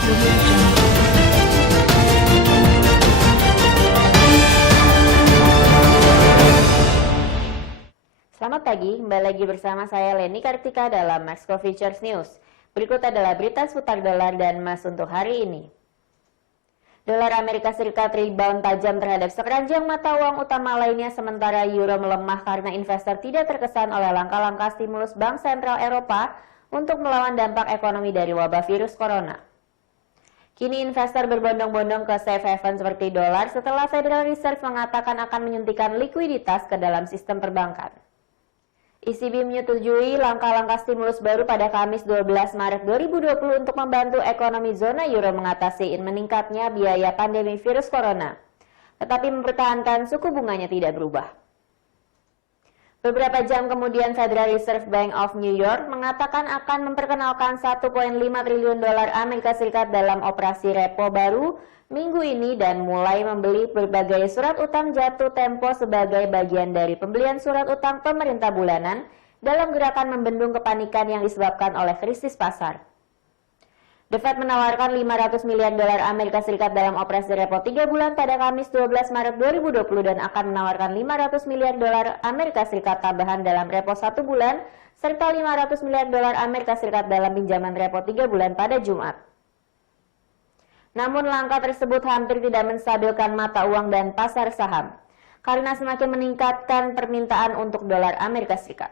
Selamat pagi, kembali lagi bersama saya Leni Kartika dalam Maxco Futures News. Berikut adalah berita seputar dolar dan emas untuk hari ini. Dolar Amerika Serikat rebound tajam terhadap sekeranjang mata uang utama lainnya, sementara euro melemah karena investor tidak terkesan oleh langkah-langkah stimulus Bank Sentral Eropa untuk melawan dampak ekonomi dari wabah virus corona. Kini investor berbondong-bondong ke safe haven seperti dolar setelah Federal Reserve mengatakan akan menyuntikkan likuiditas ke dalam sistem perbankan. ECB menyetujui langkah-langkah stimulus baru pada Kamis 12 Maret 2020 untuk membantu ekonomi zona euro mengatasi meningkatnya biaya pandemi virus corona, tetapi mempertahankan suku bunganya tidak berubah. Beberapa jam kemudian Federal Reserve Bank of New York mengatakan akan memperkenalkan 1,5 triliun dolar Amerika Serikat dalam operasi repo baru minggu ini dan mulai membeli berbagai surat utang jatuh tempo sebagai bagian dari pembelian surat utang pemerintah bulanan dalam gerakan membendung kepanikan yang disebabkan oleh krisis pasar. The Fed menawarkan 500 miliar dolar Amerika Serikat dalam operasi repo 3 bulan pada Kamis 12 Maret 2020 dan akan menawarkan 500 miliar dolar Amerika Serikat tambahan dalam repo 1 bulan serta 500 miliar dolar Amerika Serikat dalam pinjaman repo 3 bulan pada Jumat. Namun langkah tersebut hampir tidak menstabilkan mata uang dan pasar saham karena semakin meningkatkan permintaan untuk dolar Amerika Serikat.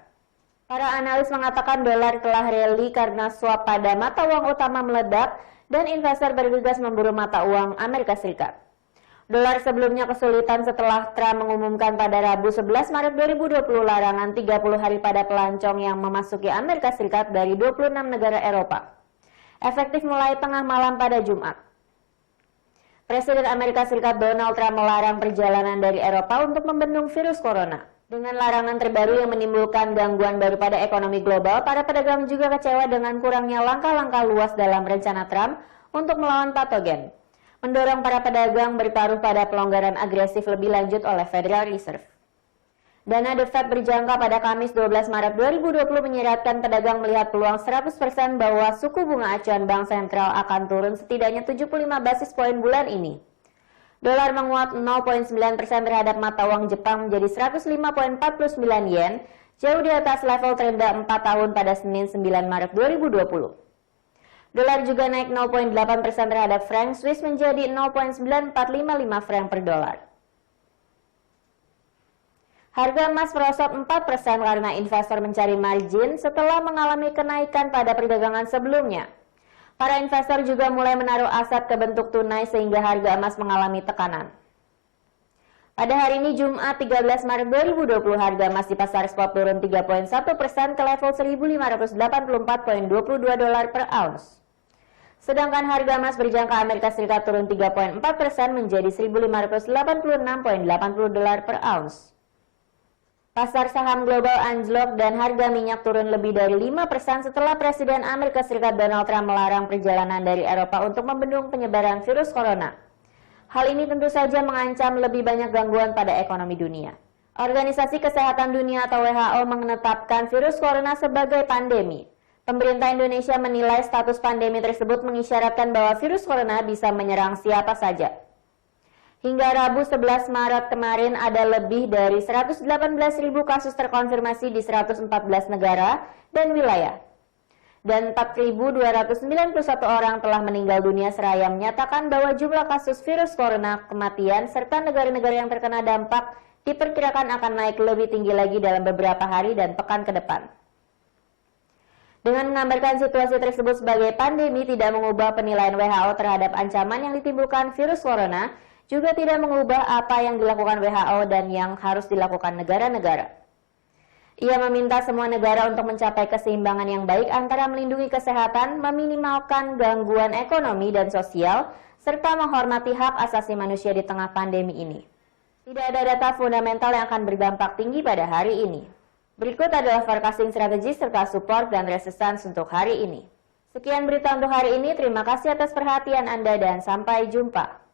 Para analis mengatakan dolar telah rally karena swap pada mata uang utama meledak dan investor bergegas memburu mata uang Amerika Serikat. Dolar sebelumnya kesulitan setelah Trump mengumumkan pada Rabu 11 Maret 2020 larangan 30 hari pada pelancong yang memasuki Amerika Serikat dari 26 negara Eropa. Efektif mulai tengah malam pada Jumat. Presiden Amerika Serikat Donald Trump melarang perjalanan dari Eropa untuk membendung virus corona. Dengan larangan terbaru yang menimbulkan gangguan baru pada ekonomi global, para pedagang juga kecewa dengan kurangnya langkah-langkah luas dalam rencana Trump untuk melawan patogen, mendorong para pedagang bertaruh pada pelonggaran agresif lebih lanjut oleh Federal Reserve. Dana The Fed berjangka pada Kamis 12 Maret 2020 menyeratkan pedagang melihat peluang 100% bahwa suku bunga acuan Bank Sentral akan turun setidaknya 75 basis poin bulan ini. Dolar menguat 0,9% terhadap mata uang Jepang menjadi 105,49 yen, jauh di atas level terendah 4 tahun pada Senin 9 Maret 2020. Dolar juga naik 0,8% terhadap franc Swiss menjadi 0,9455 franc per dolar. Harga emas merosot 4% karena investor mencari margin setelah mengalami kenaikan pada perdagangan sebelumnya. Para investor juga mulai menaruh aset ke bentuk tunai sehingga harga emas mengalami tekanan. Pada hari ini Jumat 13 Maret 2020 harga emas di pasar spot turun 3,1% ke level 1.584,22 dolar per ounce. Sedangkan harga emas berjangka Amerika Serikat turun 3,4% menjadi 1.586,80 dolar per ounce. Pasar saham global anjlok dan harga minyak turun lebih dari 5% setelah Presiden Amerika Serikat Donald Trump melarang perjalanan dari Eropa untuk membendung penyebaran virus corona. Hal ini tentu saja mengancam lebih banyak gangguan pada ekonomi dunia. Organisasi Kesehatan Dunia atau WHO menetapkan virus corona sebagai pandemi. Pemerintah Indonesia menilai status pandemi tersebut mengisyaratkan bahwa virus corona bisa menyerang siapa saja. Hingga Rabu 11 Maret kemarin ada lebih dari 118.000 kasus terkonfirmasi di 114 negara dan wilayah. Dan 4.291 orang telah meninggal dunia seraya menyatakan bahwa jumlah kasus virus corona, kematian, serta negara-negara yang terkena dampak diperkirakan akan naik lebih tinggi lagi dalam beberapa hari dan pekan ke depan. Dengan menggambarkan situasi tersebut sebagai pandemi tidak mengubah penilaian WHO terhadap ancaman yang ditimbulkan virus corona, juga tidak mengubah apa yang dilakukan WHO dan yang harus dilakukan negara-negara. Ia meminta semua negara untuk mencapai keseimbangan yang baik antara melindungi kesehatan, meminimalkan gangguan ekonomi dan sosial, serta menghormati hak asasi manusia di tengah pandemi ini. Tidak ada data fundamental yang akan berdampak tinggi pada hari ini. Berikut adalah forecasting strategi serta support dan resistance untuk hari ini. Sekian berita untuk hari ini, terima kasih atas perhatian Anda dan sampai jumpa.